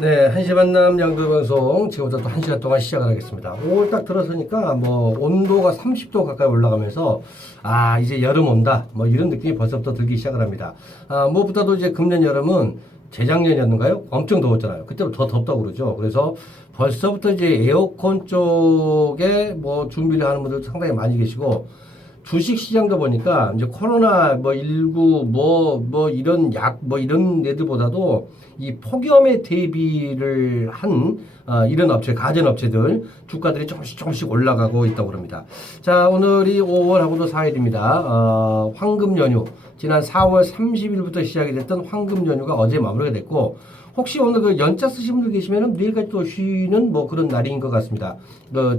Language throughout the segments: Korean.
네, 한시 만남 양도방송 지금부터 또 1시간 동안 시작을 하겠습니다. 5월 딱 들어서니까 뭐 온도가 30도 가까이 올라가면서 아 이제 여름 온다 뭐 이런 느낌이 벌써부터 들기 시작을 합니다. 무엇보다도 이제 금년 여름은 재작년이었는가요? 엄청 더웠잖아요. 그때부터 더 덥다고 그러죠. 그래서 벌써부터 이제 에어컨 쪽에 뭐 준비를 하는 분들 상당히 많이 계시고 주식 시장도 보니까 이제 코로나 뭐 19 뭐 이런 약 뭐 이런 애들보다도 이 폭염에 대비를 한 이런 업체 가전 업체들 주가들이 조금씩 올라가고 있다고 그럽니다. 자, 오늘이 5월하고도 4일입니다. 황금 연휴 지난 4월 30일부터 시작이 됐던 황금 연휴가 어제 마무리가 됐고 혹시 오늘 그 연차 쓰신 분들 계시면은 내일까지 또 쉬는 뭐 그런 날인 것 같습니다.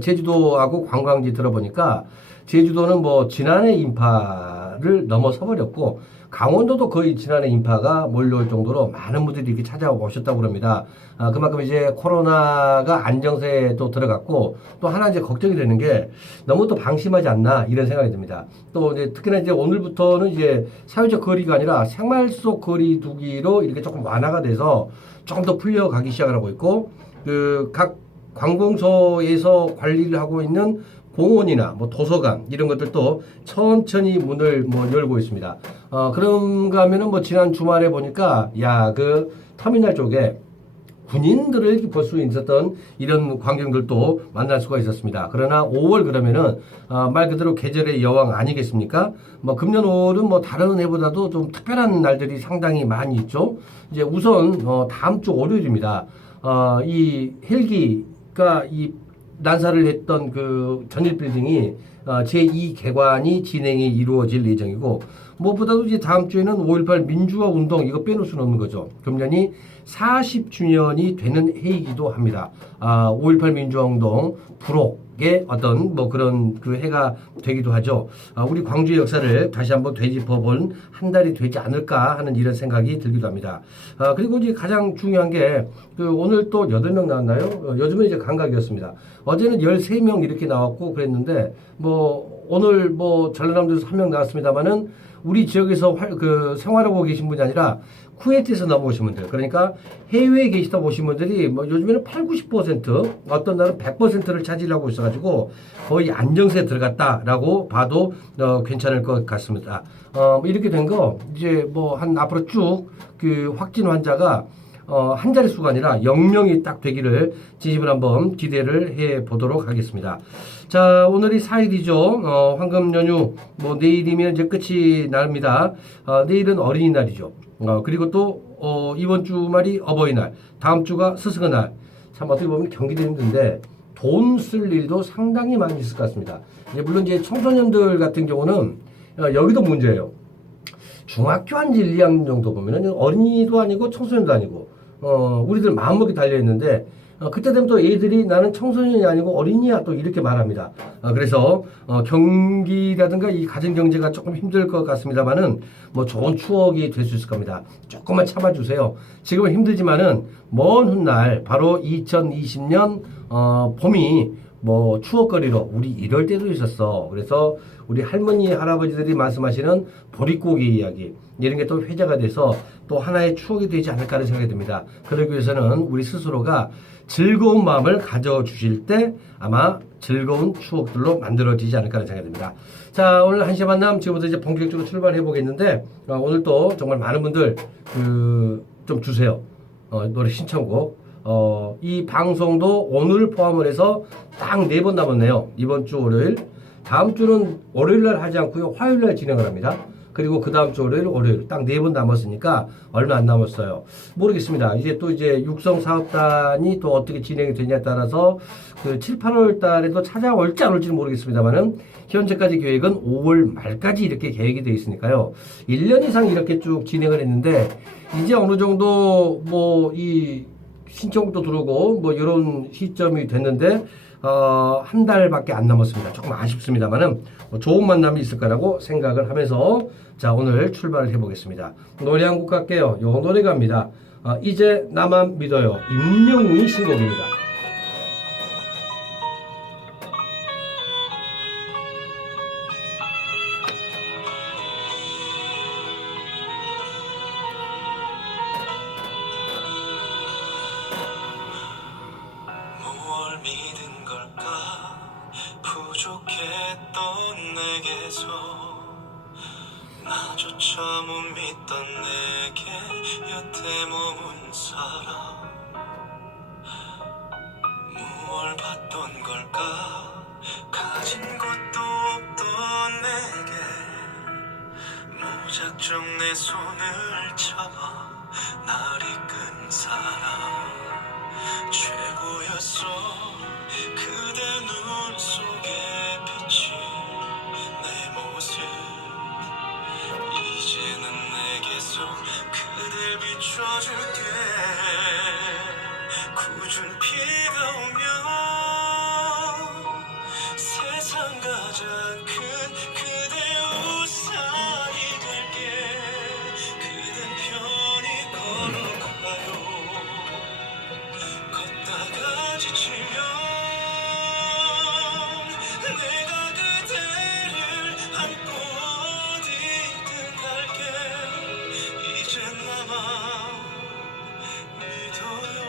제주도하고 관광지 들어보니까 제주도는 뭐 지난해 인파를 넘어서 버렸고 강원도도 거의 지난해 인파가 몰려올 정도로 많은 분들이 이렇게 찾아오셨다고 그럽니다. 그만큼 이제 코로나가 안정세에 또 들어갔고 또 하나 이제 걱정이 되는 게 너무 또 방심하지 않나 이런 생각이 듭니다. 또 이제 특히나 이제 오늘부터는 이제 사회적 거리가 아니라 생활 속 거리 두기로 이렇게 조금 완화가 돼서 조금 더 풀려가기 시작을 하고 있고 각 관공서에서 관리를 하고 있는 공원이나 뭐 도서관 이런 것들도 천천히 문을 뭐 열고 있습니다. 그런가 하면은 뭐 지난 주말에 보니까 야, 그 터미널 쪽에 군인들을 볼 수 있었던 이런 광경들도 만날 수가 있었습니다. 그러나 5월 그러면은 말 그대로 계절의 여왕 아니겠습니까? 뭐 금년 5월은 뭐 다른 해보다도 좀 특별한 날들이 상당히 많이 있죠. 이제 우선 다음 주 월요일입니다. 이 헬기가 이 난사를 했던 그 전일 빌딩이 제2 개관이 진행이 이루어질 예정이고, 무엇보다도 이제 다음 주에는 5.18 민주화 운동 이거 빼놓을 수는 없는 거죠. 금년이 40주년이 되는 해이기도 합니다. 5.18 민주화 운동 불혹의 어떤 뭐 그런 그 해가 되기도 하죠. 우리 광주의 역사를 다시 한번 되짚어본 한 달이 되지 않을까 하는 이런 생각이 들기도 합니다. 그리고 이제 가장 중요한 게 그 오늘 또 8명 나왔나요? 요즘은 이제 감각이었습니다. 어제는 13명 이렇게 나왔고 그랬는데 뭐 오늘 뭐 전라남도에서 1명 나왔습니다만은 우리 지역에서 그 생활하고 계신 분이 아니라 쿠웨이트에서 넘어오신 분들, 그러니까 해외에 계시다 오신 분들이 뭐 요즘에는 8, 90% 어떤 날은 100%를 차지하고 있어가지고 거의 안정세에 들어갔다라고 봐도 괜찮을 것 같습니다. 이렇게 된 거 이제 뭐 한 앞으로 쭉 그 확진 환자가 한 자릿수가 아니라 0명이 딱 되기를 진심으로 한번 기대를 해 보도록 하겠습니다. 자, 오늘이 4일이죠. 황금 연휴, 뭐 내일이면 이제 끝이 납니다. 내일은 어린이날이죠. 그리고 또 이번 주말이 어버이날, 다음 주가 스승의 날. 참 어떻게 보면 경기도 힘든데 돈 쓸 일도 상당히 많이 있을 것 같습니다. 이제 물론 이제 청소년들 같은 경우는 여기도 문제예요. 중학교 한 1, 2학년 정도 보면은 어린이도 아니고 청소년도 아니고 우리들 마음먹기 달려있는데 그때 되면 또 애들이 나는 청소년이 아니고 어린이야 또 이렇게 말합니다. 그래서 경기라든가 이 가정경제가 조금 힘들 것 같습니다만은 뭐 좋은 추억이 될 수 있을 겁니다. 조금만 참아주세요. 지금은 힘들지만은 먼 훗날 바로 2020년 봄이 뭐 추억거리로 우리 이럴 때도 있었어. 그래서 우리 할머니 할아버지들이 말씀하시는 보릿고기 이야기 이런 게 또 회자가 돼서 또 하나의 추억이 되지 않을까 하는 생각이 듭니다. 그러기 위해서는 우리 스스로가 즐거운 마음을 가져주실 때 아마 즐거운 추억들로 만들어지지 않을까 하는 생각이 듭니다. 자, 오늘 한시에 만남 지금부터 이제 본격적으로 출발해 보겠는데 오늘 또 정말 많은 분들 좀 주세요. 노래 신청곡. 이 방송도 오늘 포함을 해서 딱 4번 남았네요. 이번 주 월요일. 다음 주는 월요일날 하지 않고요. 화요일날 진행을 합니다. 그리고 그 다음 주 월요일 딱 4번 남았으니까 얼마 안 남았어요. 모르겠습니다. 이제 또 이제 육성 사업단이 또 어떻게 진행이 되냐에 따라서 그 7, 8월 달에도 찾아올지 안 올지는 모르겠습니다만은 현재까지 계획은 5월 말까지 이렇게 계획이 되어 있으니까요. 1년 이상 이렇게 쭉 진행을 했는데 이제 어느 정도 뭐 이 신청도 들어오고 뭐 이런 시점이 됐는데 한 달밖에 안 남았습니다. 조금 아쉽습니다만은 좋은 만남이 있을 거라고 생각을 하면서 자, 오늘 출발을 해보겠습니다. 노래 한 곡 갈게요. 요 노래 갑니다. 이제 나만 믿어요. 임영웅이 신곡입니다. 뭘 믿은 걸까 부족했던 내게서 나조차 못 믿던 내게 여태 머문 사람 무얼 봤던 걸까 가진 것도 없던 내게 무작정 내 손을 잡아 날 이끈 사람 최고였어 그대 눈 속에 비친 내 모습 이제는 내게서 그댈 비춰줄게 굳은 비가 오면 세상 가장 큰 그대 우산이 될게 그댄 편히 걸어가요 걷다가 지치면 내가 그대를 안고 어디든 갈게 이제 나만 믿어요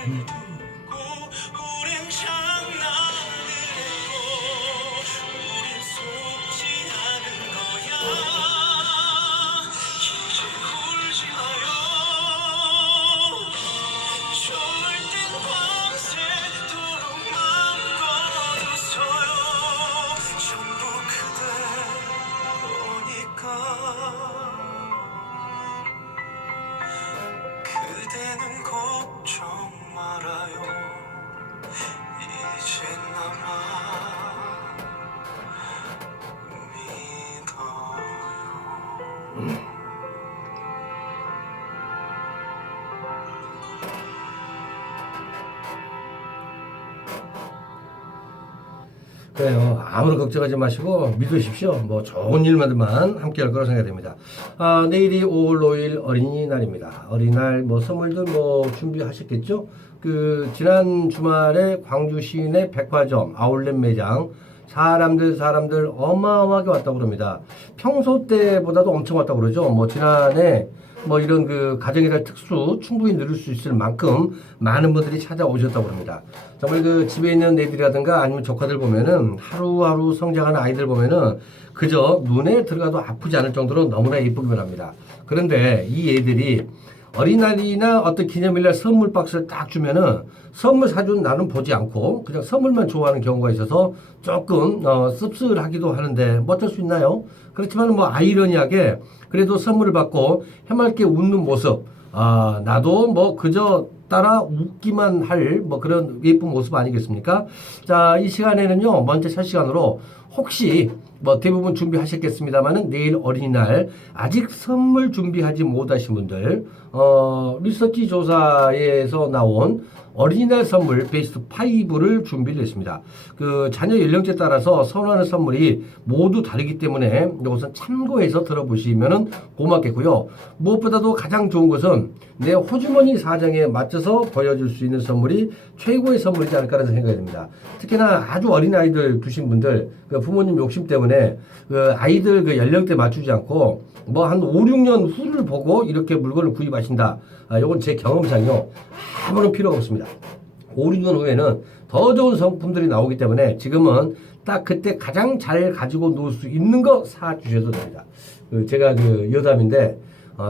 두고 우린 장난을 했고 우린 속지 않은 거야. 이제 울지 마요. 좋을 땐 밤새도록 맘 꺼뒀어요. 전부 그대 보니까 그대는 걱정 말아요. 이제 나만 믿어요. 그래요. 아무런 걱정하지 마시고 믿으십시오. 뭐 좋은 일만들만 함께 할 거라 생각이 됩니다. 내일이 5월 5일 어린이날입니다. 어린이날 뭐 선물들 뭐 준비하셨겠죠? 그 지난 주말에 광주 시내 백화점 아울렛 매장 사람들 어마어마하게 왔다고 그럽니다. 평소 때보다도 엄청 왔다고 그러죠. 뭐 지난해 뭐 이런 그 가정의 달 특수 충분히 누릴 수 있을 만큼 많은 분들이 찾아오셨다고 합니다. 정말 그 집에 있는 애들이라든가 아니면 조카들 보면은 하루하루 성장하는 아이들 보면은 그저 눈에 들어가도 아프지 않을 정도로 너무나 예쁘기만 합니다. 그런데 이 애들이 어린이날이나 어떤 기념일날 선물 박스를 딱 주면은 선물 사준 나는 보지 않고 그냥 선물만 좋아하는 경우가 있어서 조금 씁쓸하기도 하는데 뭐 어쩔 수 있나요? 그렇지만 뭐 아이러니하게 그래도 선물을 받고 해맑게 웃는 모습 나도 뭐 그저 따라 웃기만 할 뭐 그런 예쁜 모습 아니겠습니까? 자, 이 시간에는요 먼저 첫 시간으로 혹시 뭐 대부분 준비하셨겠습니다만은 내일 어린이날 아직 선물 준비하지 못하신 분들 리서치 조사에서 나온 어린이날 선물 베스트 5를 준비를 했습니다. 그 자녀 연령대에 따라서 선호하는 선물이 모두 다르기 때문에 이것은 참고해서 들어보시면 고맙겠고요. 무엇보다도 가장 좋은 것은 내 호주머니 사정에 맞춰서 보여줄 수 있는 선물이 최고의 선물이지 않을까라는 생각이 듭니다. 특히나 아주 어린 아이들 두신 분들 그 부모님 욕심 때문에 그 아이들 그 연령대 맞추지 않고 뭐 한 5, 6년 후를 보고 이렇게 물건을 구입하신다. 이건 제 경험상요. 아무런 필요가 없습니다. 5, 6년 후에는 더 좋은 상품들이 나오기 때문에 지금은 딱 그때 가장 잘 가지고 놀 수 있는 거 사주셔도 됩니다. 제가 그 여담인데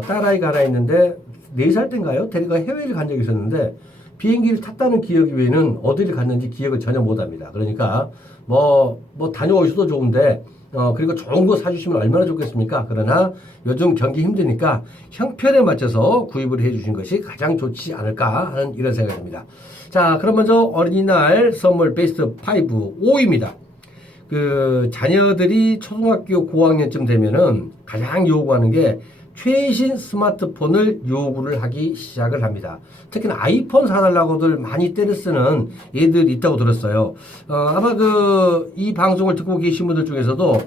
딸아이가 하나 있는데 4살 때인가요? 데리고 해외를 간 적이 있었는데 비행기를 탔다는 기억 외에는 어디를 갔는지 기억을 전혀 못합니다. 그러니까 뭐 다녀오셔도 좋은데 그리고 좋은 거 사주시면 얼마나 좋겠습니까? 그러나 요즘 경기 힘드니까 형편에 맞춰서 구입을 해주신 것이 가장 좋지 않을까 하는 이런 생각입니다. 자, 그럼 먼저 어린이날 선물 베스트 5입니다. 그 자녀들이 초등학교 고학년쯤 되면은 가장 요구하는 게 최신 스마트폰을 요구를 하기 시작을 합니다. 특히나 아이폰 사달라고들 많이 때를 쓰는 애들이 있다고 들었어요. 아마 이 방송을 듣고 계신 분들 중에서도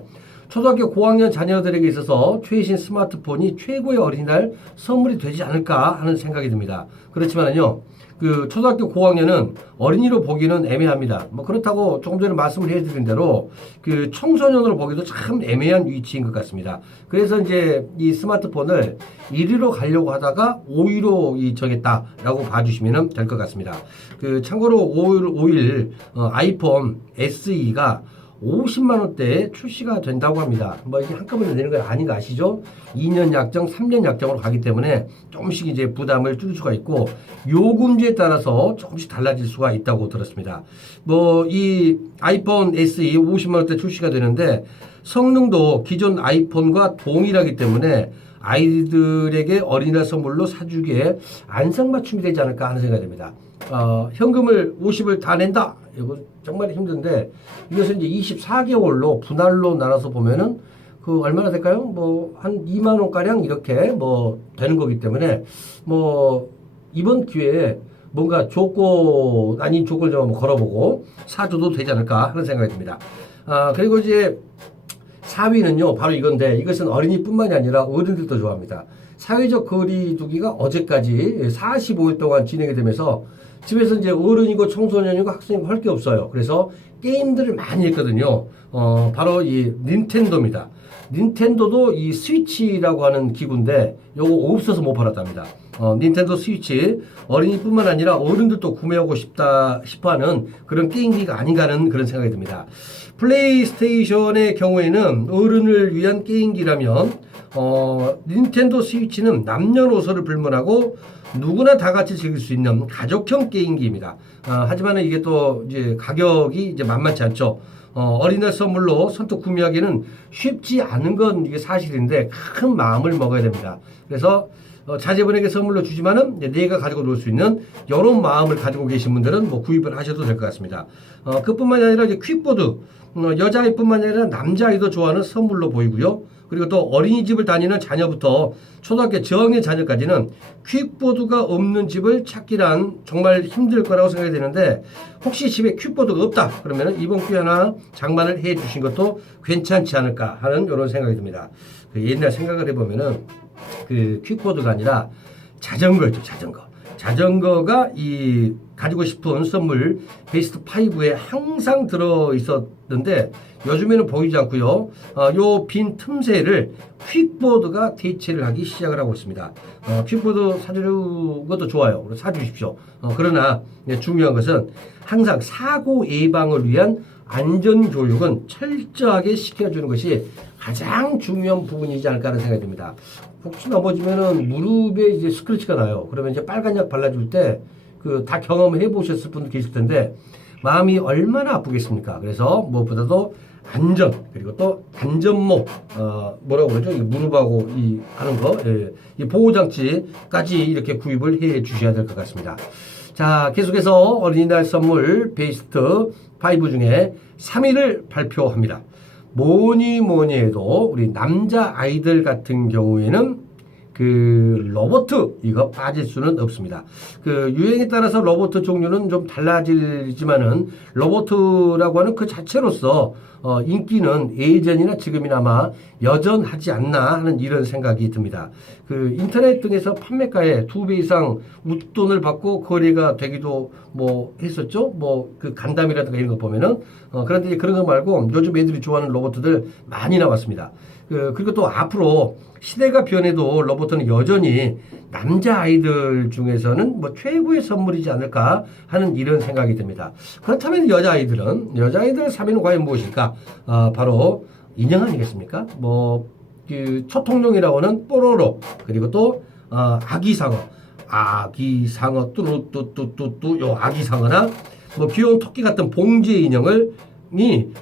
초등학교 고학년 자녀들에게 있어서 최신 스마트폰이 최고의 어린이날 선물이 되지 않을까 하는 생각이 듭니다. 그렇지만요, 그 초등학교 고학년은 어린이로 보기는 애매합니다. 뭐 그렇다고 조금 전에 말씀을 해드린 대로 그 청소년으로 보기도 참 애매한 위치인 것 같습니다. 그래서 이제 이 스마트폰을 1위로 가려고 하다가 5위로 정했다라고 봐주시면 될 것 같습니다. 그 참고로 5일 아이폰 SE가 50만 원대에 출시가 된다고 합니다. 뭐 이게 한꺼번에 내는 건 아닌 거 아시죠? 2년 약정, 3년 약정으로 가기 때문에 조금씩 이제 부담을 줄일 수가 있고 요금제에 따라서 조금씩 달라질 수가 있다고 들었습니다. 뭐 이 아이폰 SE 50만 원대 출시가 되는데 성능도 기존 아이폰과 동일하기 때문에 아이들에게 어린이날 선물로 사주기에 안성맞춤이 되지 않을까 하는 생각이 듭니다. 현금을 50을 다 낸다. 이거 정말 힘든데 이것은 이제 24개월로 분할로 나눠서 보면은 그 얼마나 될까요? 뭐 한 2만 원 가량 이렇게 뭐 되는 거기 때문에 뭐 이번 기회에 뭔가 조건 아닌 조건을 좀 걸어보고 사줘도 되지 않을까 하는 생각이 듭니다. 그리고 이제 4위는요 바로 이건데 이것은 어린이뿐만이 아니라 어른들도 좋아합니다. 사회적 거리두기가 어제까지 45일 동안 진행이 되면서 집에서 이제 어른이고 청소년이고 학생이고 할 게 없어요. 그래서 게임들을 많이 했거든요. 바로 이 닌텐도입니다. 닌텐도도 이 스위치라고 하는 기구인데 요거 없어서 못 팔았답니다. 닌텐도 스위치 어린이뿐만 아니라 어른들도 구매하고 싶어하는 그런 게임기가 아닌가 하는 그런 생각이 듭니다. 플레이스테이션의 경우에는 어른을 위한 게임기라면 닌텐도 스위치는 남녀노소를 불문하고 누구나 다 같이 즐길 수 있는 가족형 게임기입니다. 하지만 이게 또 이제 가격이 이제 만만치 않죠. 어린이날 선물로 선뜻 구매하기는 쉽지 않은 건 이게 사실인데 큰 마음을 먹어야 됩니다. 그래서 자제분에게 선물로 주지만은 내가 가지고 놀 수 있는 이런 마음을 가지고 계신 분들은 뭐 구입을 하셔도 될 것 같습니다. 그뿐만이 아니라 이제 퀵보드 여자아이뿐만 아니라 남자아이도 좋아하는 선물로 보이고요. 그리고 또 어린이집을 다니는 자녀부터 초등학교 저학년 자녀까지는 퀵보드가 없는 집을 찾기란 정말 힘들 거라고 생각이 되는데 혹시 집에 퀵보드가 없다 그러면 이번 기회에 하나 장만을 해 주신 것도 괜찮지 않을까 하는 이런 생각이 듭니다. 옛날 생각을 해보면은 그 퀵보드가 아니라 자전거였죠. 자전거가 이 가지고 싶은 선물 베스트 5에 항상 들어 있었는데 요즘에는 보이지 않고요. 요 빈 틈새를 퀵보드가 대체를 하기 시작을 하고 있습니다. 퀵보드 사주는 것도 좋아요. 사주십시오. 그러나 중요한 것은 항상 사고 예방을 위한 안전 교육은 철저하게 시켜주는 것이 가장 중요한 부분이지 않을까 하는 생각이 듭니다. 혹시 넘어지면은 무릎에 이제 스크래치가 나요. 그러면 이제 빨간 약 발라줄 때 그 다 경험해 보셨을 분도 계실 텐데 마음이 얼마나 아프겠습니까? 그래서 무엇보다도 안전 그리고 또 안전모 뭐라고 그러죠? 이 무릎하고 이 하는 거 이 보호 장치까지 이렇게 구입을 해 주셔야 될 것 같습니다. 자, 계속해서 어린이날 선물 베스트 5 중에 3위를 발표합니다. 뭐니 해도 우리 남자 아이들 같은 경우에는 그 로봇 이거 빠질 수는 없습니다. 그 유행에 따라서 로봇 종류는 좀 달라지지만은 로봇이라고 하는 그 자체로서 인기는 예전이나 지금이나마 여전하지 않나 하는 이런 생각이 듭니다. 그 인터넷 등에서 판매가의 2배 이상 웃돈을 받고 거래가 되기도 뭐 했었죠. 뭐 그 간담이라든가 이런 거 보면은 그런데 그런 거 말고 요즘 애들이 좋아하는 로봇들 많이 나왔습니다. 그리고 또 앞으로 시대가 변해도 로봇은 여전히 남자 아이들 중에서는 뭐 최고의 선물이지 않을까 하는 이런 생각이 듭니다. 그렇다면 여자아이들 3위는 과연 무엇일까? 바로 인형 아니겠습니까? 뭐 그 초통령이라고 하는 뽀로로 그리고 또 아기상어 뚜루뚜뚜뚜뚜 요 아기상어나 뭐 귀여운 토끼 같은 봉제 인형을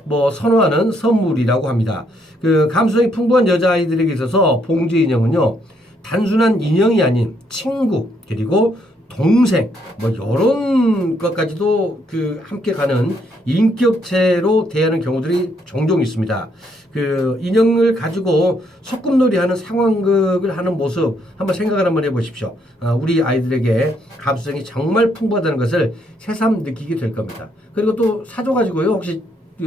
뭐 선호하는 선물이라고 합니다. 그 감수성이 풍부한 여자아이들에게 있어서 봉제 인형은요 단순한 인형이 아닌 친구 그리고 동생 뭐 이런 것까지도 그 함께 가는 인격체로 대하는 경우들이 종종 있습니다. 그 인형을 가지고 소꿉놀이하는 상황극을 하는 모습 한번 생각을 한번 해보십시오. 우리 아이들에게 감수성이 정말 풍부하다는 것을 새삼 느끼게 될 겁니다. 그리고 또 사줘가지고요 혹시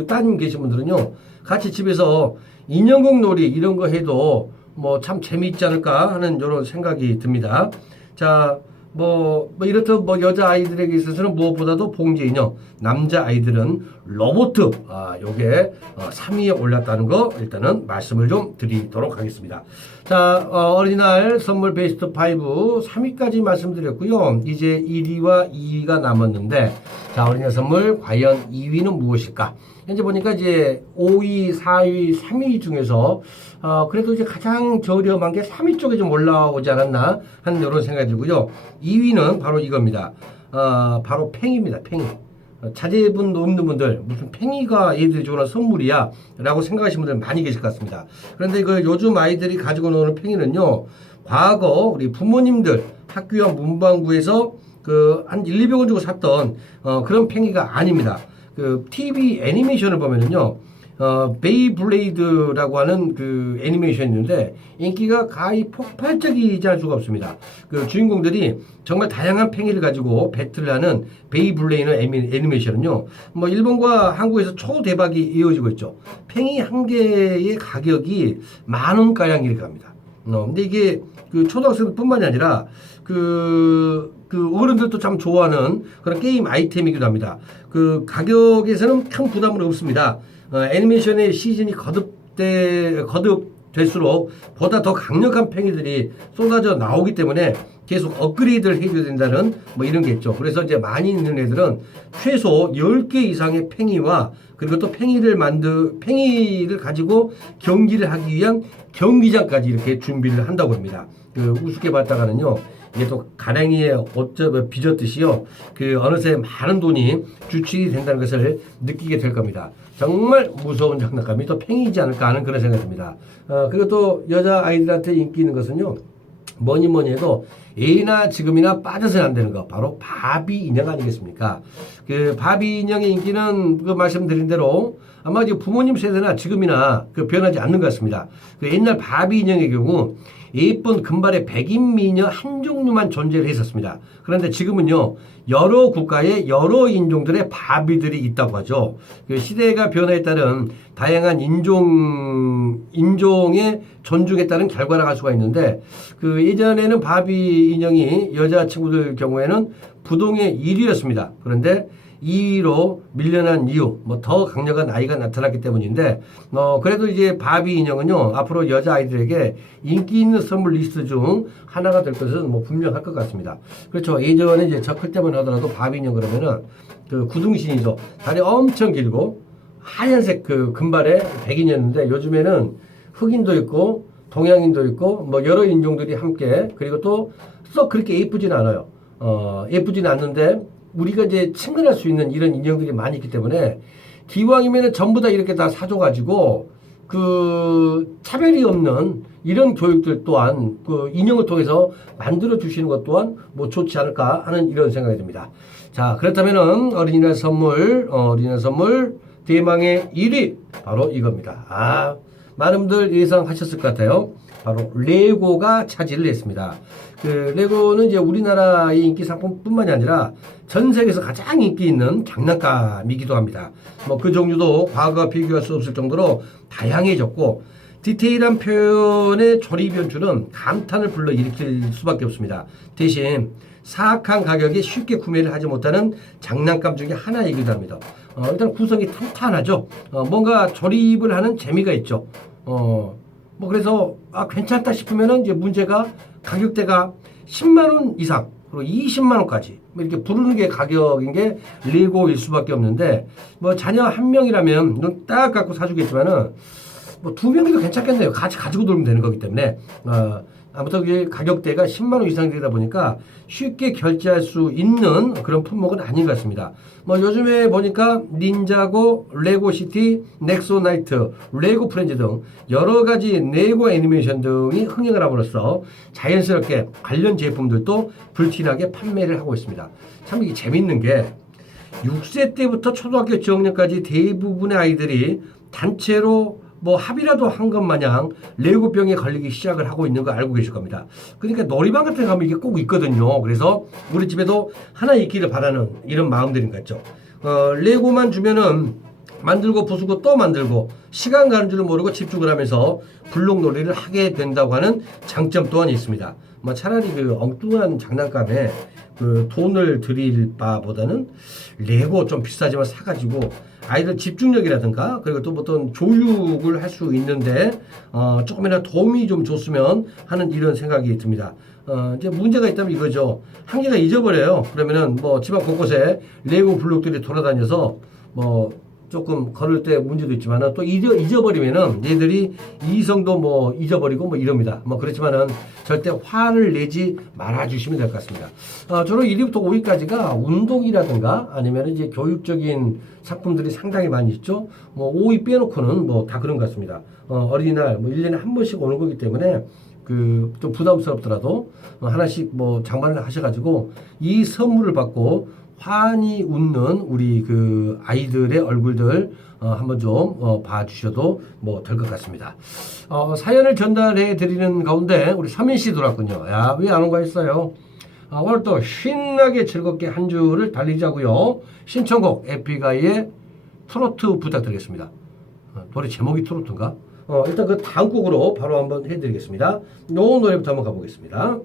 따님 계신 분들은요 같이 집에서 인형극 놀이 이런 거 해도 뭐 참 재미있지 않을까 하는 이런 생각이 듭니다. 자, 뭐 이렇듯 뭐 여자 아이들에게 있어서는 무엇보다도 봉제 인형, 남자 아이들은 로봇, 요게 3위에 올랐다는 거 일단은 말씀을 좀 드리도록 하겠습니다. 자, 어린이날 선물 베스트 5 3위까지 말씀드렸고요. 이제 1위와 2위가 남았는데, 자, 어린이날 선물 과연 2위는 무엇일까? 현재 보니까 이제 5위, 4위, 3위 중에서 그래도 이제 가장 저렴한 게 3위 쪽에 좀 올라오지 않았나 하는 이런 생각이 들고요. 2위는 바로 이겁니다. 바로 팽이입니다. 팽이. 자제분 없는 분들 무슨 팽이가 애들이 좋아하는 선물이야 라고 생각하시는 분들 많이 계실 것 같습니다. 그런데 그 요즘 아이들이 가지고 노는 팽이는요 과거 우리 부모님들 학교와 문방구에서 그 한 1, 200원 주고 샀던 그런 팽이가 아닙니다. 그 TV 애니메이션을 보면은요 베이블레이드라고 하는 그 애니메이션이 있는데 인기가 가히 폭발적이지 않을 수가 없습니다. 그 주인공들이 정말 다양한 팽이를 가지고 배틀을 하는 베이블레이드 애니메이션은요 뭐 일본과 한국에서 초대박이 이어지고 있죠. 팽이 한 개의 가격이 10,000원가량 이렇게 갑니다. 근데 이게 그 초등학생뿐만이 아니라 그 어른들도 참 좋아하는 그런 게임 아이템이기도 합니다. 그 가격에서는 큰 부담은 없습니다. 애니메이션의 시즌이 거듭될수록 보다 더 강력한 팽이들이 쏟아져 나오기 때문에 계속 업그레이드를 해줘야 된다는 뭐 이런 게 있죠. 그래서 이제 많이 있는 애들은 최소 10개 이상의 팽이와 그리고 또 팽이를 가지고 경기를 하기 위한 경기장까지 이렇게 준비를 한다고 합니다. 그 우습게 봤다가는요, 이게 또 가랭이에 빚었듯이요, 그 어느새 많은 돈이 주출이 된다는 것을 느끼게 될 겁니다. 정말 무서운 장난감이 또 팽이지 않을까 하는 그런 생각이 듭니다. 그리고 또 여자 아이들한테 인기 있는 것은요, 뭐니 해도 예나 지금이나 빠져서는 안 되는 거, 바로 바비 인형 아니겠습니까? 그 바비 인형의 인기는 그 말씀드린 대로 아마 이제 부모님 세대나 지금이나 그 변하지 않는 것 같습니다. 그 옛날 바비 인형의 경우 예쁜 금발의 백인 미녀 한 종류만 존재를 했었습니다. 그런데 지금은요, 여러 국가의 여러 인종들의 바비들이 있다고 하죠. 그 시대가 변화에 따른 다양한 인종의 존중에 따른 결과라고 할 수가 있는데, 그 예전에는 바비 인형이 여자 친구들 경우에는 부동의 1위였습니다. 그런데 2위로 밀려난 이유, 뭐 더 강력한 아이가 나타났기 때문인데, 그래도 이제 바비 인형은요, 앞으로 여자 아이들에게 인기 있는 선물 리스트 중 하나가 될 것은 뭐 분명할 것 같습니다. 그렇죠. 예전에 이제 저 클 때만 하더라도 바비 인형 그러면은 그 구둥신이죠. 다리 엄청 길고 하얀색 그 금발의 백인이었는데, 요즘에는 흑인도 있고 동양인도 있고 뭐 여러 인종들이 함께, 그리고 또 썩 그렇게 예쁘진 않아요. 예쁘진 않는데 우리가 이제 친근할 수 있는 이런 인형들이 많이 있기 때문에 기왕이면은 전부 다 이렇게 다 사줘가지고 그 차별이 없는 이런 교육들 또한 그 인형을 통해서 만들어 주시는 것 또한 뭐 좋지 않을까 하는 이런 생각이 듭니다. 자, 그렇다면은 어린이날 선물 대망의 1위 바로 이겁니다. 많은 분들 예상하셨을 것 같아요. 바로 레고가 차지를 했습니다. 그 레고는 이제 우리나라의 인기 상품뿐만이 아니라 전 세계에서 가장 인기 있는 장난감이기도 합니다. 뭐 그 종류도 과거와 비교할 수 없을 정도로 다양해졌고, 디테일한 표현의 조립 연출은 감탄을 불러일으킬 수밖에 없습니다. 대신 사악한 가격에 쉽게 구매를 하지 못하는 장난감 중에 하나이기도 합니다. 일단 구성이 탄탄하죠. 뭔가 조립을 하는 재미가 있죠. 뭐 그래서 괜찮다 싶으면은 이제 문제가 가격대가 10만 원 이상 그리고 20만 원까지 뭐 이렇게 부르는 게 가격인 게 레고일 수밖에 없는데, 뭐 자녀 한 명이라면 눈 딱 갖고 사주겠지만은 뭐 두 명이도 괜찮겠네요. 같이 가지고 놀면 되는 거기 때문에. 아무튼 이 가격대가 10만 원 이상 되다 보니까 쉽게 결제할 수 있는 그런 품목은 아닌 것 같습니다. 뭐 요즘에 보니까 닌자고, 레고시티, 넥소나이트, 레고 프렌즈 등 여러 가지 레고 애니메이션 등이 흥행을 함으로써 자연스럽게 관련 제품들도 불티나게 판매를 하고 있습니다. 참 이게 재밌는 게 6세 때부터 초등학교 저학년까지 대부분의 아이들이 단체로 뭐 합의라도 한 것 마냥 레고병에 걸리기 시작을 하고 있는 거 알고 계실 겁니다. 그러니까 놀이방 같은 데 가면 이게 꼭 있거든요. 그래서 우리 집에도 하나 있기를 바라는 이런 마음들인 것 같죠. 레고만 주면은 만들고 부수고 또 만들고 시간 가는 줄을 모르고 집중을 하면서 블록 놀이를 하게 된다고 하는 장점 또한 있습니다. 뭐 차라리 그 엉뚱한 장난감에 그 돈을 들일 바보다는 레고 좀 비싸지만 사가지고 아이들 집중력이라든가 그리고 또 어떤 교육을 할 수 있는데 조금이나 도움이 좀 줬으면 하는 이런 생각이 듭니다. 이제 문제가 있다면 이거죠. 한 개가 잊어버려요. 그러면은 뭐 집안 곳곳에 레고 블록들이 돌아다녀서 뭐 조금 걸을 때 문제도 있지만은 또 잊어버리면은 얘들이 이성도 뭐 잊어버리고 뭐 이럽니다. 뭐 그렇지만은 절대 화를 내지 말아주시면 될 것 같습니다. 주로 1위부터 5위까지가 운동이라든가 아니면 이제 교육적인 상품들이 상당히 많이 있죠. 뭐 5위 빼놓고는 뭐 다 그런 것 같습니다. 어린이날 뭐 1년에 한 번씩 오는 거기 때문에 그 좀 부담스럽더라도 하나씩 뭐 장만을 하셔가지고 이 선물을 받고 환히 웃는 우리 그 아이들의 얼굴들 한번 좀 봐주셔도 뭐 될 것 같습니다. 사연을 전달해 드리는 가운데 우리 서민 씨 들어왔군요. 야, 왜 안 온 거 했어요? 오늘 또 신나게 즐겁게 한 주를 달리자고요. 신청곡 에픽아이의 트로트 부탁드리겠습니다. 노래 제목이 트로트인가? 일단 그 다음 곡으로 바로 한번 해드리겠습니다. 요 노래부터 한번 가보겠습니다.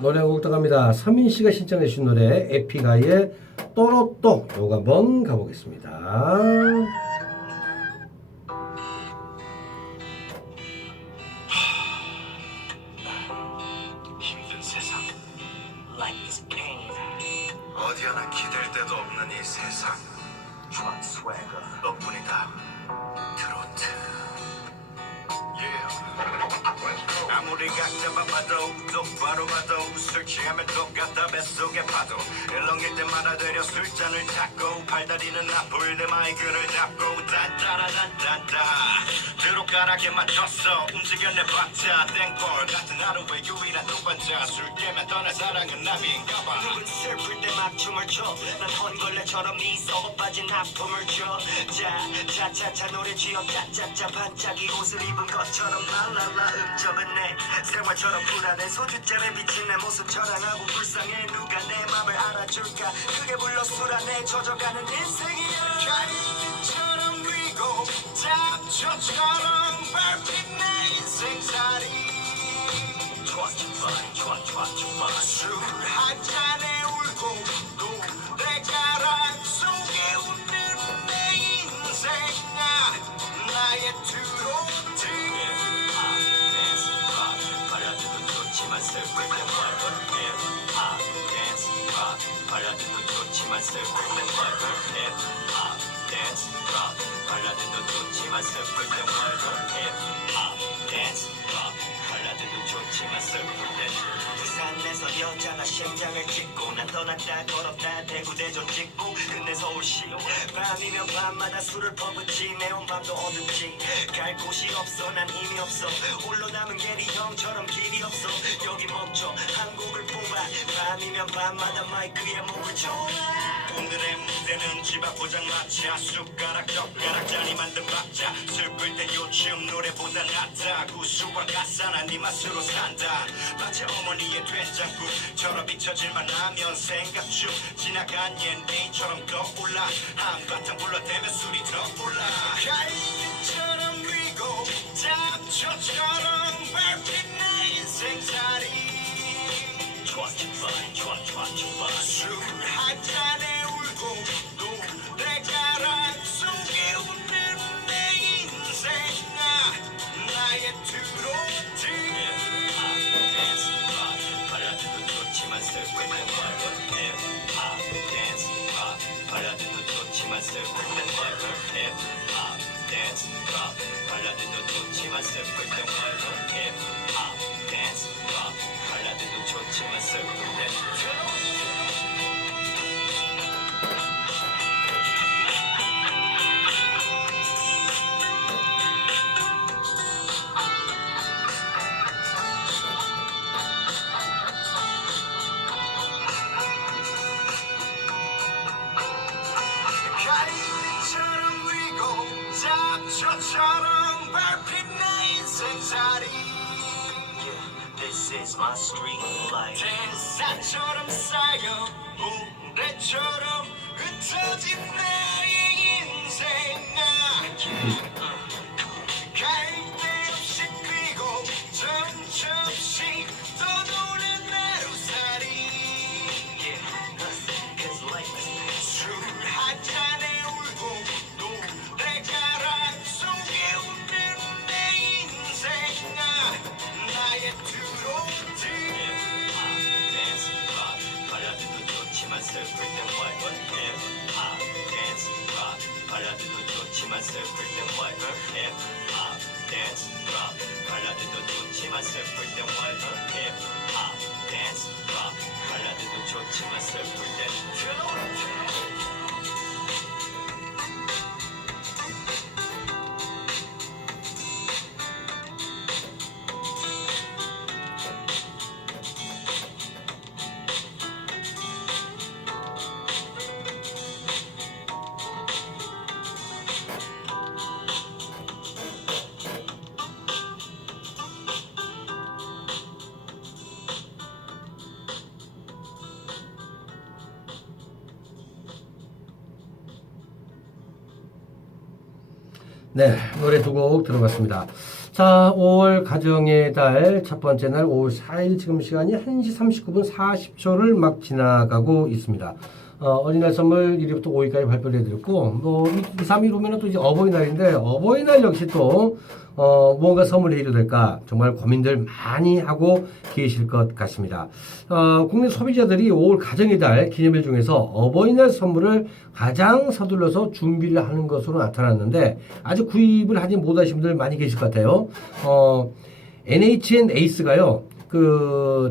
노래 한곡 들어갑니다. 서민 씨가 신청해 주신 노래 에픽아이의 또로또 요거 한번 가보겠습니다. 힘든 세상. Life is pain. 어디 하나 기댈 데도 없는 이 세상. Truck swagger. 너뿐이다. 트로트. Yeah. 아무리 각자 바빠도 똑바로 봐도 술 취하면 똑같다 뱃속의 파도 일렁일 때마다 되려 술잔을 닦고 팔다리는 아플 때 마이크를 잡고 딴따라단딴따 드롭가락에 맞췄어 움직여내봤자 땡벌 같은 하루의 유일한 두번째 술 깨면 떠날 사랑은 나비인가봐 누군 슬플 때 막 춤을 춰난 헌걸레처럼 네 썩어 빠진 하품을 줘 자자자자 노래 지어 짜짜짜 반짝이 옷을 입은 것처럼 랄랄라 음정은 내 생활처럼 불안해 소주잔에 비친 내 모습 저랑하고 불쌍해 누가 내 맘을 알아줄까 그게 불러 술 안에 젖어가는 인생이야 가리비처럼 위고 잡초처럼 밟힌 내 인생살이 술 한 잔에 울고 노래자랑 속에 웃는 내 인생 나의 트로트 발라드도 좋지만 슬플 땐 월급 힙합 댄스 락 발라드도 좋지만 슬플 땐 월급 힙합 댄스 락 발라드도 좋지만 슬플 땐 부산에서 여자가 심장을 찍고 난 떠났다 걸었다 대구 대전 찍고 끝내 서울시로 밤이면 밤마다 술을 퍼붓지 매운 밤도 어둡지 갈 곳이 없어 난 힘이 없어 홀로 남은 게리 형처럼 길이 없어 여기 멈춰 한 곡을 뽑아 밤이면 밤마다 마이크에 목을 쳐 오늘의 무대는 집 앞 포장마차 숟가락 젓가락 짜리 만든 박자 슬플 땐 요즘 노래보다 낫다 구수한 가사나 네 맛으로 산다 마치 어머니의 된장국처럼 비춰질만 하면 생각 중 지나간 옛날처럼 떠올라 한바탕 불러대면 술이 더 올라 갈비처럼 위고 잡초처럼 밟힌 내 인생살이 좋아 술 한 잔에 울고 노래가락 속에 웃는 내 인생 나의 트로트 댄스 락 발라드도 좋지만 슬플 땐 월급 힙합 댄스 락 발라드도 좋지만 슬플 땐 월급 힙합 댄스 락 발라드도 좋지만 슬플 땐 월급 힙합 댄스 락 발라드도 좋지만 슬플 땐 갈비처럼 위고 잡초처럼 밟힌 내 인생살이 This is my street life 대사처럼 쌓여 모래처럼 흩어진 나의 인생 갈 데 없이 뛰고 정처없이 떠도는 하루살이 술 한 잔에 울고 노래가락 속에 웃는 내 인생 나의 트로트 댄스 락 발라드도 좋지만 슬플 땐 월급 힙합 댄스 락 발라드도 좋지만 슬플 땐 월급 힙합 댄스 락 발라드도 좋지만 슬플 땐 월급 힙합 댄스 락 발라드도 좋지만 슬플 땐 네, 노래 두 곡 들어봤습니다. 자, 5월 가정의 달 첫 번째 날 5월 4일 지금 시간이 1시 39분 40초를 막 지나가고 있습니다. 어린이날 선물 1위부터 5위까지 발표를 해드렸고, 뭐, 2, 3일 후면은 또 이제 어버이날인데, 어버이날 역시 또, 무언가 선물해줘야 될까, 정말 고민들 많이 하고 계실 것 같습니다. 국내 소비자들이 5월 가정의 달 기념일 중에서 어버이날 선물을 가장 서둘러서 준비를 하는 것으로 나타났는데, 아직 구입을 하지 못하신 분들 많이 계실 것 같아요. NHN 에이스가요,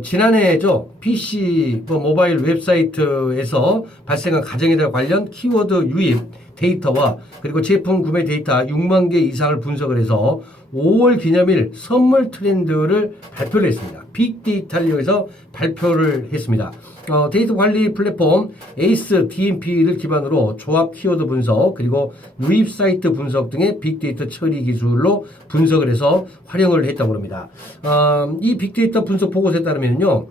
지난해죠. PC, 모바일 웹사이트에서 발생한 가정의 달 관련 키워드 유입 데이터와 그리고 제품 구매 데이터 6만 개 이상을 분석을 해서 5월 기념일 선물 트렌드를 발표를 했습니다. 빅데이터를 이용해서 발표를 했습니다. 데이터 관리 플랫폼 에이스 DMP를 기반으로 조합 키워드 분석 그리고 유입 사이트 분석 등의 빅데이터 처리 기술로 분석을 해서 활용을 했다고 합니다. 이 빅데이터 분석 보고서에 따르면요,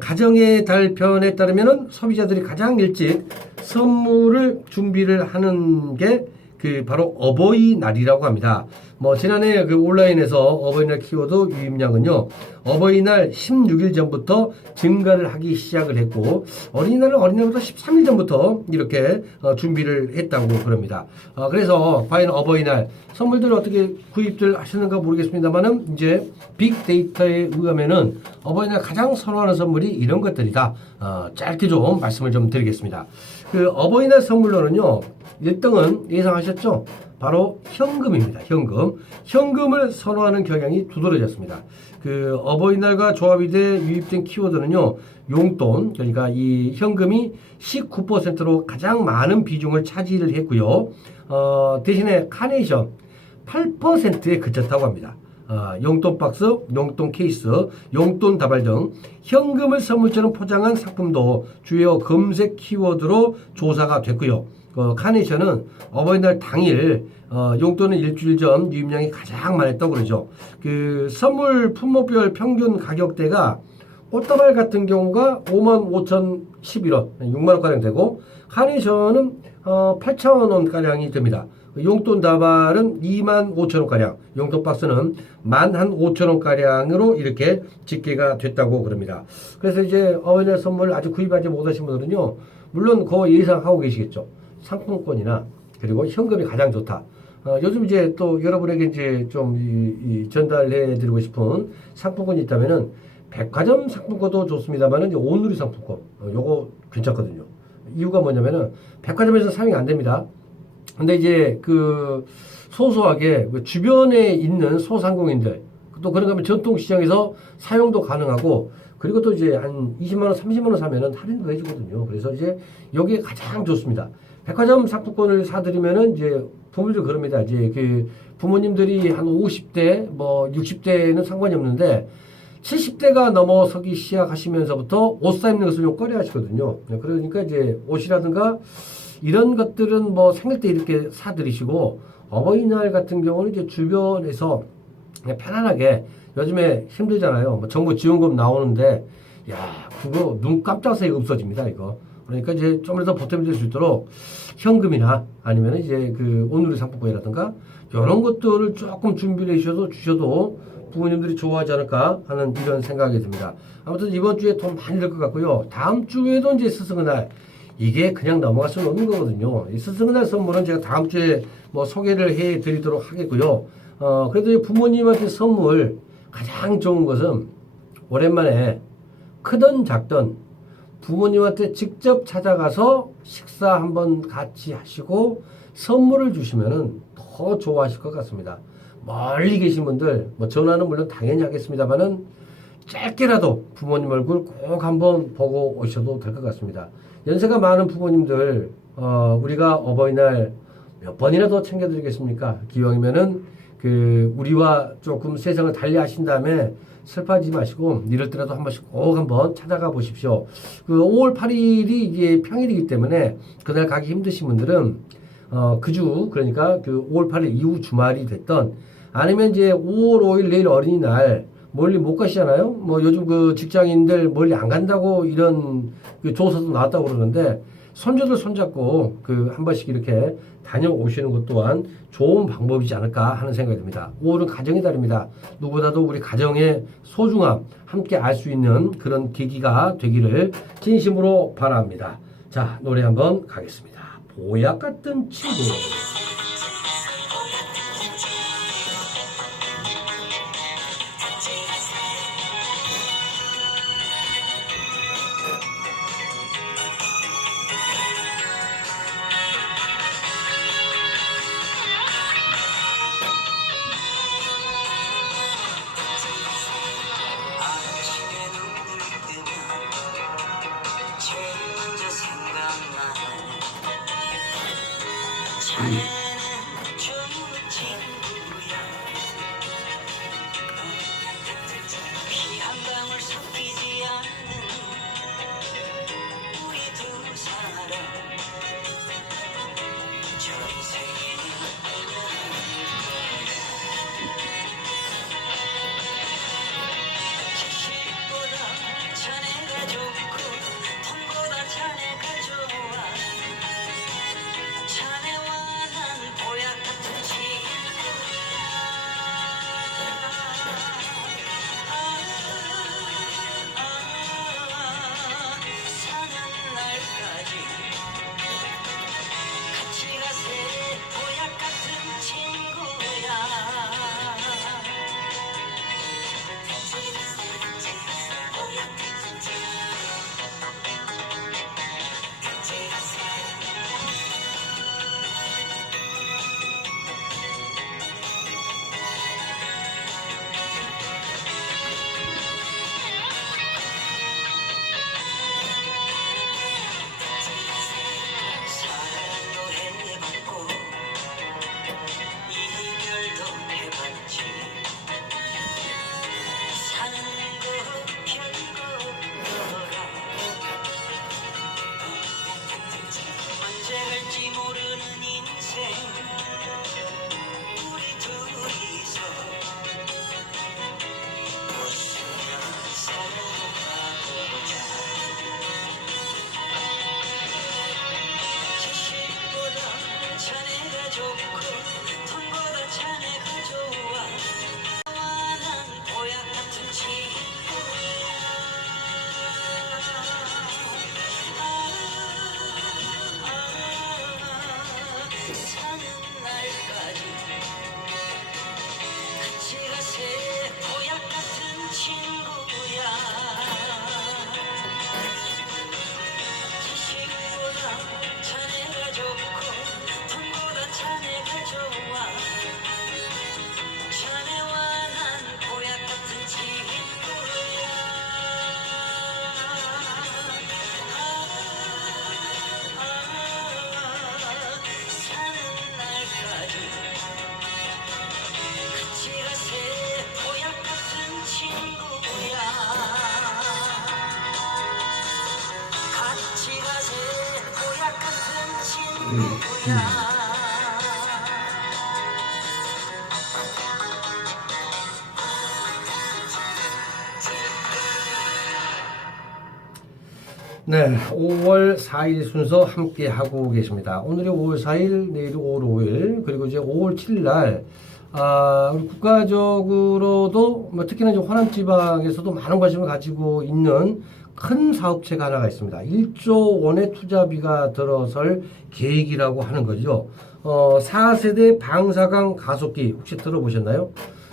가정의 달 편에 따르면은 소비자들이 가장 일찍 선물을 준비를 하는 게 바로 어버이날이라고 합니다. 지난해 온라인에서 어버이날 키워드 유입량은요, 어버이날 16일 전부터 증가를 하기 시작을 했고 어린이날은 어린이날부터 13일 전부터 이렇게 준비를 했다고 그럽니다. 그래서 과연 어버이날 선물들 어떻게 구입들 하시는가 모르겠습니다만은 이제 빅데이터에 의하면은 어버이날 가장 선호하는 선물이 이런 것들이다. 짧게 좀 말씀을 좀 드리겠습니다. 그 어버이날 선물로는요 1등은 예상하셨죠? 바로 현금입니다. 현금을 선호하는 경향이 두드러졌습니다. 그 어버이날과 조합이 돼 유입된 키워드는요. 용돈, 그러니까 이 현금이 19%로 가장 많은 비중을 차지를 했고요. 대신에 카네이션 8%에 그쳤다고 합니다. 용돈 박스, 용돈 케이스, 용돈 다발 등 현금을 선물처럼 포장한 상품도 주요 검색 키워드로 조사가 됐고요. 카네이션은 어버이날 당일 용돈은 일주일 전 유입량이 가장 많았다고 그러죠. 그 선물 품목별 평균 가격대가 꽃다발 같은 경우가 55,011원, 6만원가량 되고 카네이션은 8,000원가량이 됩니다. 용돈 다발은 25,000원가량, 용돈 박스는 15,000원가량으로 이렇게 집계가 됐다고 그럽니다. 그래서 이제 어버이날 선물 아직 구입하지 못하신 분들은요, 물론 그 예상하고 계시겠죠. 상품권이나 그리고 현금이 가장 좋다. 요즘 이제 또 여러분에게 이제 좀 전달해 드리고 싶은 상품권이 있다면은 백화점 상품권도 좋습니다만은 이제 온누리 상품권 요거 괜찮거든요. 이유가 뭐냐면은 백화점에서 사용이 안 됩니다. 근데 이제 그 소소하게 그 주변에 있는 소상공인들 또 그런가 하면 전통시장에서 사용도 가능하고 그리고 또 이제 한 20만원, 30만원 사면은 할인도 해주거든요. 그래서 이제 여기에 가장 좋습니다. 백화점 상품권을 사드리면은 이제 부모님들 그럽니다. 이제 그 부모님들이 한 50대, 뭐 60대는 상관이 없는데 70대가 넘어서기 시작하시면서부터 옷 사 입는 것을 좀 꺼려 하시거든요. 그러니까 이제 옷이라든가 이런 것들은 뭐 생일 때 이렇게 사드리시고 어버이날 같은 경우는 이제 주변에서 그냥 편안하게 요즘에 힘들잖아요. 뭐 정부 지원금 나오는데 야 그거 눈 깜짝 새에 없어집니다 이거. 그러니까 이제 좀더 보탬이 될 수 있도록 현금이나 아니면 이제 그 온누리 상품권이라든가 이런 것들을 조금 준비를 주셔도 부모님들이 좋아하지 않을까 하는 이런 생각이 듭니다. 아무튼 이번 주에 돈 많이 들 것 같고요. 다음 주에도 이제 스승의 날 이게 그냥 넘어갈 수는 없는 거거든요. 이 스승의 날 선물은 제가 다음 주에 뭐 소개를 해 드리도록 하겠고요. 그래도 부모님한테 선물 가장 좋은 것은 오랜만에 크든 작든 부모님한테 직접 찾아가서 식사 한번 같이 하시고 선물을 주시면은 더 좋아하실 것 같습니다. 멀리 계신 분들 뭐 전화는 물론 당연히 하겠습니다만은 짧게라도 부모님 얼굴 꼭 한번 보고 오셔도 될 것 같습니다. 연세가 많은 부모님들 우리가 어버이날 몇 번이나 더 챙겨드리겠습니까? 기왕이면은 그 우리와 조금 세상을 달리 하신 다음에 슬퍼하지 마시고 이럴 때라도 한 번씩 꼭 한번 찾아가 보십시오. 그 5월 8일이 이게 평일이기 때문에 그날 가기 힘드신 분들은 그 주 그러니까 그 5월 8일 이후 주말이 됐던 아니면 이제 5월 5일 내일 어린이날 멀리 못 가시잖아요. 뭐 요즘 그 직장인들 멀리 안 간다고 이런 그 조사도 나왔다고 그러는데 손주들 손잡고 그 한 번씩 이렇게 다녀오시는 것 또한 좋은 방법이지 않을까 하는 생각이 듭니다. 5월은 가정의 달입니다. 누구보다도 우리 가정의 소중함 함께 알 수 있는 그런 계기가 되기를 진심으로 바랍니다. 자, 노래 한번 가겠습니다. 보약 같은 친구. 네, 5월 4일 순서 함께 하고 계십니다. 오늘이 5월 4일, 내일이 5월 5일, 그리고 이제 5월 7일 날, 우리 국가적으로도, 특히나 이제 호남 지방에서도 많은 관심을 가지고 있는 큰 사업체가 하나가 있습니다. 1조 원의 투자비가 들어설 계획이라고 하는 거죠. 4세대 방사강 가속기 혹시 들어보셨나요?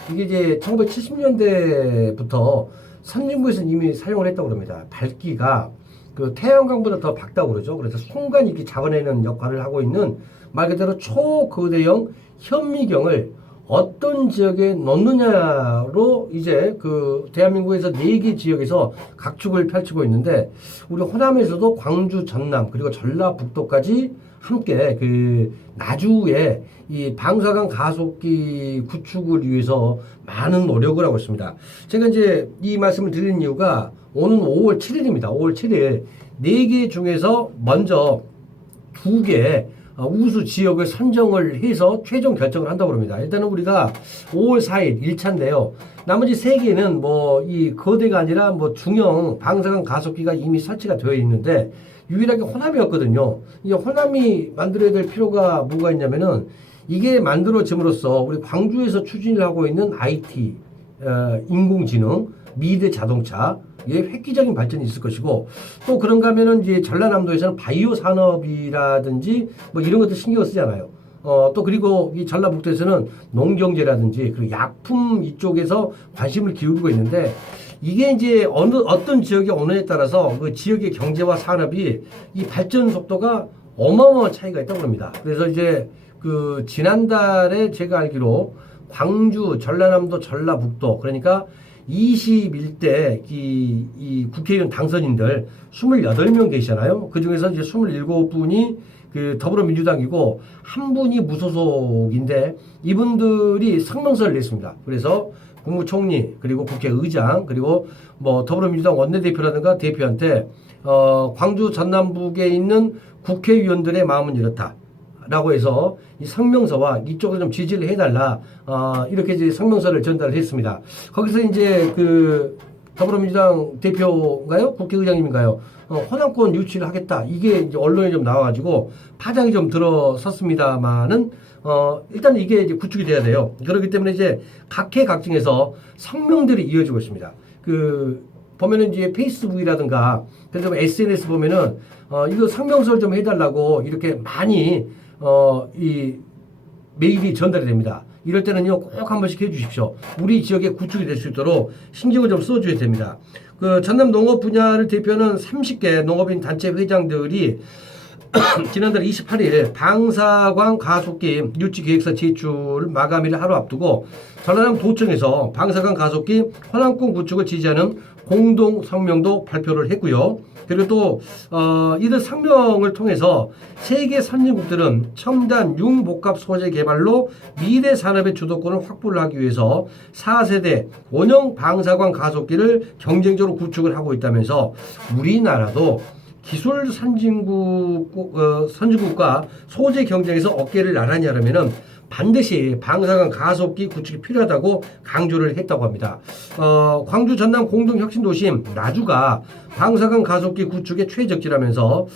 이게 이제 1970년대부터 선진국에서 이미 사용을 했다고 합니다. 밝기가 그 태양광보다 더 밝다고 그러죠. 그래서 순간 이렇게 잡아내는 역할을 하고 있는 말 그대로 초거대형 현미경을 어떤 지역에 넣느냐로 이제 그 대한민국에서 4개 지역에서 각축을 펼치고 있는데 우리 호남에서도 광주, 전남 그리고 전라북도까지 함께 그 나주에 이 방사강 가속기 구축을 위해서 많은 노력을 하고 있습니다. 제가 이제 이 말씀을 드리는 이유가 오는 5월 7일입니다. 5월 7일 4개 중에서 먼저 2개 우수 지역을 선정을 해서 최종 결정을 한다고 합니다. 일단은 우리가 5월 4일 1차인데요. 나머지 3개는 뭐 이 거대가 아니라 뭐 중형 방사강 가속기가 이미 설치가 되어 있는데 유일하게 호남이었거든요. 이 호남이 만들어야 될 필요가 뭐가 있냐면은 이게 만들어짐으로써 우리 광주에서 추진을 하고 있는 IT, 인공지능, 미래 자동차, 예, 획기적인 발전이 있을 것이고 또 그런가 하면은 이제 전라남도에서는 바이오 산업이라든지 뭐 이런 것들 신경을 쓰잖아요. 또 그리고 이 전라북도에서는 농경제라든지 그리고 약품 이쪽에서 관심을 기울이고 있는데 이게 이제 어떤 지역이 오느냐에 따라서 그 지역의 경제와 산업이 이 발전 속도가 어마어마한 차이가 있다고 합니다. 그래서 이제 그 지난달에 제가 알기로 광주, 전라남도, 전라북도 그러니까 21대 이 국회의원 당선인들 28명 계시잖아요. 그 중에서 이제 27분이 그 더불어민주당이고 한 분이 무소속인데 이분들이 성명서를 냈습니다. 그래서 국무총리 그리고 국회의장 그리고 뭐 더불어민주당 원내대표라든가 대표한테 광주 전남북에 있는 국회의원들의 마음은 이렇다. 라고 해서 이 성명서와 이쪽으로 좀 지지를 해달라 이렇게 이제 성명서를 전달을 했습니다. 거기서 이제 그 더불어민주당 대표인가요? 국회의장님인가요? 호남권 유치를 하겠다. 이게 이제 언론에 좀 나와가지고 파장이 좀 들어섰습니다만은 일단 이게 이제 구축이 돼야 돼요. 그렇기 때문에 이제 각해 각층에서 성명들이 이어지고 있습니다. 그 보면은 이제 페이스북이라든가 그래서 SNS 보면은 이거 성명서를 좀 해달라고 이렇게 많이 이 메일이 전달이 됩니다. 이럴 때는요 꼭 한 번씩 해주십시오. 우리 지역에 구축이 될 수 있도록 신경을 좀 써줘야 됩니다. 그 전남 농업 분야를 대표하는 30개 농업인 단체 회장들이 지난달 28일 방사광 가속기 유치 계획서 제출 마감일을 하루 앞두고 전라남 도청에서 방사광 가속기 호남권 구축을 지지하는 공동 성명도 발표를 했고요. 그리고 또 이들 성명을 통해서 세계 선진국들은 첨단 융복합 소재 개발로 미래 산업의 주도권을 확보를 하기 위해서 4세대 원형 방사광 가속기를 경쟁적으로 구축을 하고 있다면서 우리나라도 기술 선진국과 소재 경쟁에서 어깨를 나란히 하려면은 반드시 방사능 가속기 구축이 필요하다고 강조를 했다고 합니다. 광주 전남 공동혁신도심 나주가 방사능 가속기 구축의 최적지라면서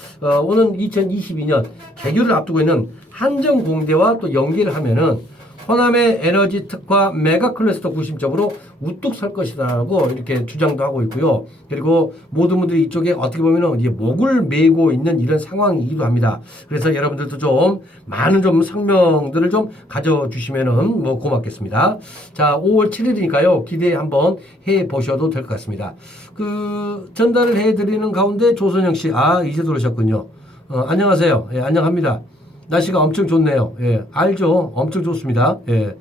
오는 2022년 개교를 앞두고 있는 한정공대와 또 연계를 하면은 호남의 에너지 특화 메가 클러스터 구심점으로 우뚝 설 것이다라고 이렇게 주장도 하고 있고요. 그리고 모든 분들이 이쪽에 어떻게 보면은 이제 목을 메고 있는 이런 상황이기도 합니다. 그래서 여러분들도 좀 많은 좀 성명들을 좀 가져주시면은 뭐 고맙겠습니다. 자, 5월 7일이니까요. 기대 한번 해 보셔도 될 것 같습니다. 그 전달을 해드리는 가운데 조선영 씨, 이제 들어오셨군요. 안녕하세요. 예, 안녕합니다. 날씨가 엄청 좋네요. 예, 알죠? 엄청 좋습니다. 예,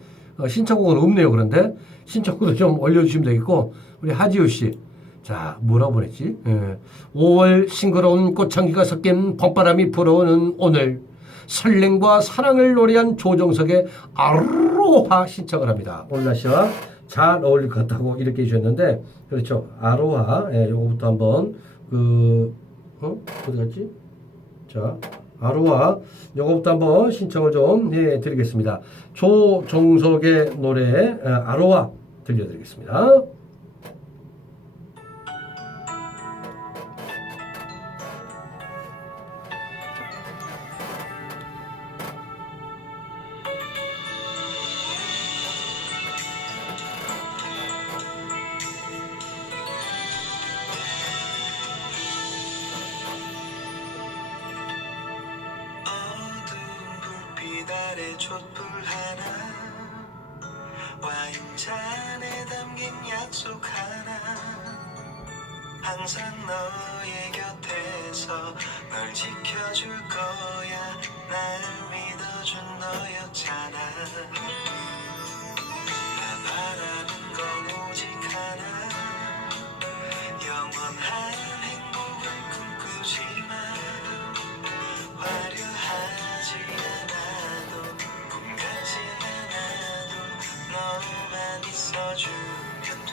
신청곡은 없네요. 그런데 신청곡도 좀 올려주시면 되겠고 우리 하지우 씨, 자 뭐라고 보냈지? 예, 5월 싱그러운 꽃향기가 섞인 봄바람이 불어오는 오늘 설렘과 사랑을 노래한 조정석의 아로하 신청을 합니다. 오늘 날씨와 잘 어울릴 것 같다고 이렇게 해주셨는데 그렇죠. 아로하, 예, 요거부터 한번 어디 갔지? 자. 아로하 요거부터 한번 신청을 좀 해드리겠습니다. 조종석의 노래 아로하 들려드리겠습니다. 어두운 불빛 아래 촛불 하나 와인잔에 담긴 약속 하나 항상 너의 곁에서 널 지켜줄 거야 날 믿어준 너였잖아 나 바라는 건 오직 하나 영원한 행복을 꿈꾸지만 화려하지 않아도 꿈 같진 않아도 너만 있어주면 돼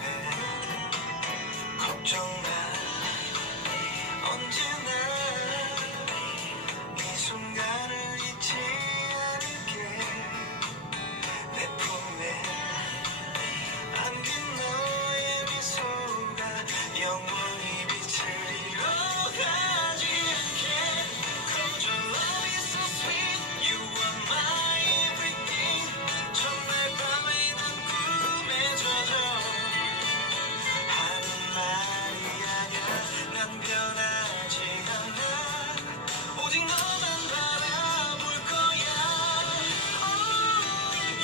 걱정 마 언제나 이 순간을 잊지 않을게 내 품에 안긴 너의 미소가 영원히 빛을 잃어가지 않게 Cause your love is so sweet You are my everything 첫날 밤에 난 꿈에 젖어 하는 말이 아냐 난 변하지 않아 오직 너만 바라볼 거야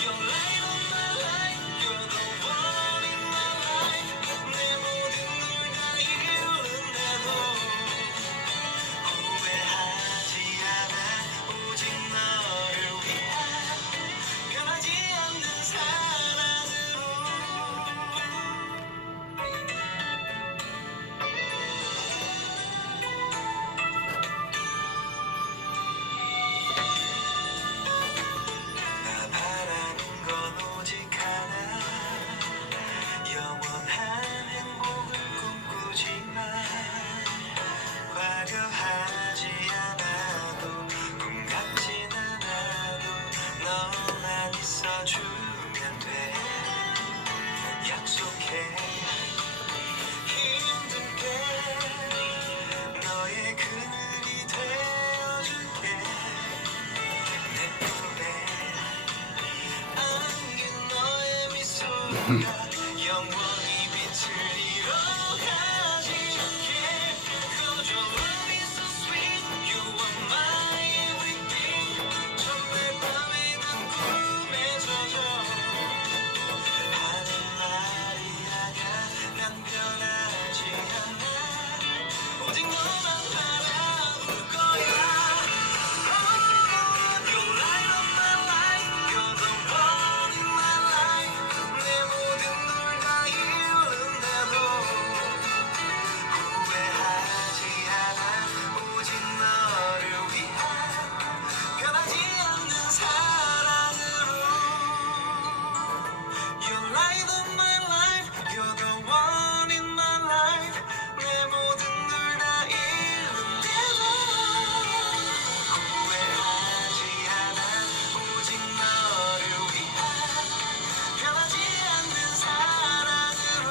You're light of my life You're the one in my life 내 모든 걸 다 잃은데도 후회하지 않아 오직 너를 위한 변하지 않는 사랑으로 나 바라는 건 오직 하나 영원한 행복을 꿈꾸지만 화려하지 않아도 꿈 같진 않아도 너만 있어주면 돼 약속해 힘든 때 너의 그늘이 되어줄게 내 품에 안긴 너의 미소가 영원히 빛을 잃어가지 않게 Cause your love is so sweet You are my everything 첫날 밤에 난 꿈에 젖어 하는 말이 아냐 난 변하지 않아 오직 너만 바라볼 거야 You're light of my life You're the one in my life 내 모든 걸 다 잃은데도 후회하지 않아 오직 너를 위한 변하지 않는 사랑으로 You're light of my life You're the one in my life 내 모든 걸 다 잃은데도 후회하지 않아 오직 너를 위한 변하지 않는 사랑으로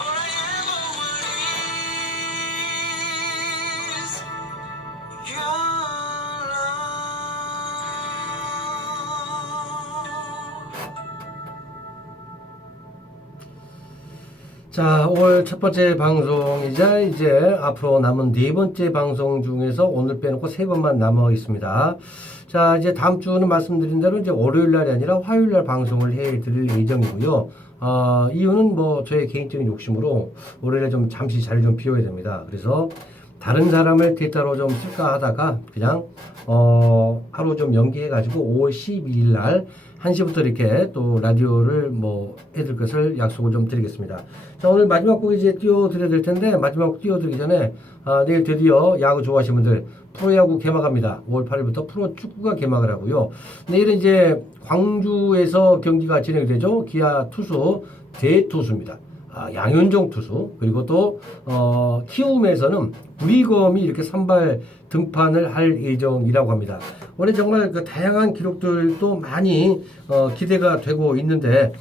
All I ever want is your love 자, 올 첫 번째 방송이자 이제 앞으로 남은 네 번째 방송 중에서 오늘 빼놓고 세 번만 남아 있습니다. 자, 이제 다음 주는 말씀드린 대로 이제 월요일 날이 아니라 화요일 날 방송을 해 드릴 예정이고요. 이유는 뭐 저의 개인적인 욕심으로 월요일에 좀 잠시 자리 좀 비워야 됩니다. 그래서 다른 사람을 대타로 좀 쓸까 하다가 그냥 하루 좀 연기해가지고 5월 12일 날 1시부터 이렇게 또 라디오를 뭐 해드릴 것을 약속을 좀 드리겠습니다. 자, 오늘 마지막 곡 이제 띄워드려야 될 텐데 마지막 곡 띄워드리기 전에 내일 드디어 야구 좋아하시는 분들 프로야구 개막합니다. 5월 8일부터 프로축구가 개막을 하고요. 내일은 이제 광주에서 경기가 진행되죠. 기아 투수 대투수입니다. 양현종 투수 그리고 또 키움에서는 구리검이 이렇게 선발 등판을 할 예정이라고 합니다. 올해 정말 그 다양한 기록들도 많이 기대가 되고 있는데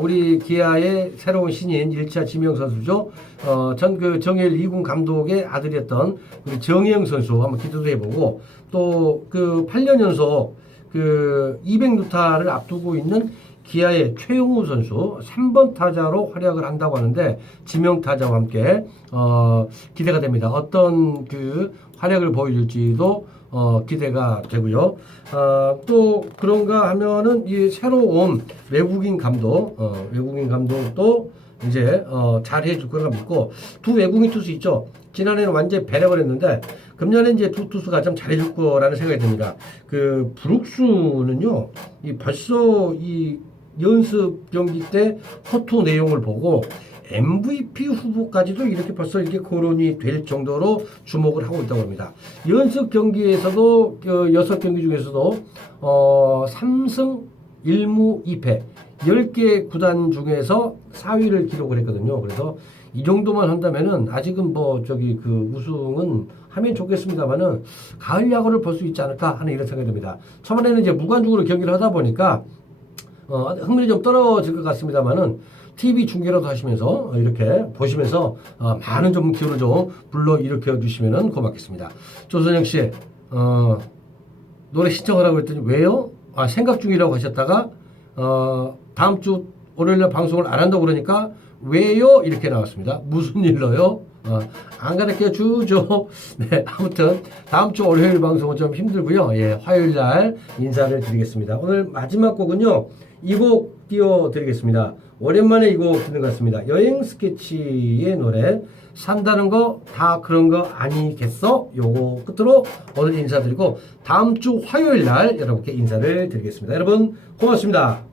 우리 기아의 새로운 신인 1차 지명 선수죠. 전 그 정일 2군 감독의 아들이었던 우리 정혜영 선수 한번 기대도 해보고 또 그 8년 연속 그 200루타를 앞두고 있는 기아의 최용우 선수 3번 타자로 활약을 한다고 하는데 지명 타자와 함께 기대가 됩니다. 어떤 그 활약을 보여줄지도 기대가 되고요. 또 그런가 하면은 이 새로 온 외국인 감독도 이제 잘 해줄 거라 믿고 두 외국인 투수 있죠. 지난해는 완전히 배려를 했는데 금년에 이제 두 투수가 좀 잘해줄 거라는 생각이 듭니다. 그 브룩스는요, 벌써 이 연습 경기 때 허투 내용을 보고 MVP 후보까지도 이렇게 벌써 이렇게 거론이 될 정도로 주목을 하고 있다고 합니다. 연습 경기에서도 그 6경기 중에서도 3승 1무 2패 10개 구단 중에서 4위를 기록을 했거든요. 그래서 이 정도만 한다면은 아직은 뭐 저기 그 우승은 하면 좋겠습니다만은 가을 야구를 볼 수 있지 않을까 하는 이런 생각이 듭니다. 초반에는 이제 무관중으로 경기를 하다 보니까 흥미이 좀 떨어질 것 같습니다만은 TV 중계라도 하시면서 이렇게 보시면서 많은 좀 기운을 좀 불러 일으켜 주시면은 고맙겠습니다. 조선영 씨, 노래 신청하라고 했더니 왜요? 생각 중이라고 하셨다가 다음 주 월요일날 방송을 안 한다고 그러니까 왜요? 이렇게 나왔습니다. 무슨 일로요? 안 가르쳐 주죠. 네, 아무튼 다음 주 월요일 방송은 좀 힘들고요. 예, 화요일 날 인사를 드리겠습니다. 오늘 마지막 곡은요. 이 곡 띄워드리겠습니다. 오랜만에 이 곡 듣는 것 같습니다. 여행 스케치의 노래 산다는 거 다 그런 거 아니겠어? 요거 끝으로 오늘 인사드리고 다음 주 화요일 날 여러분께 인사를 드리겠습니다. 여러분 고맙습니다.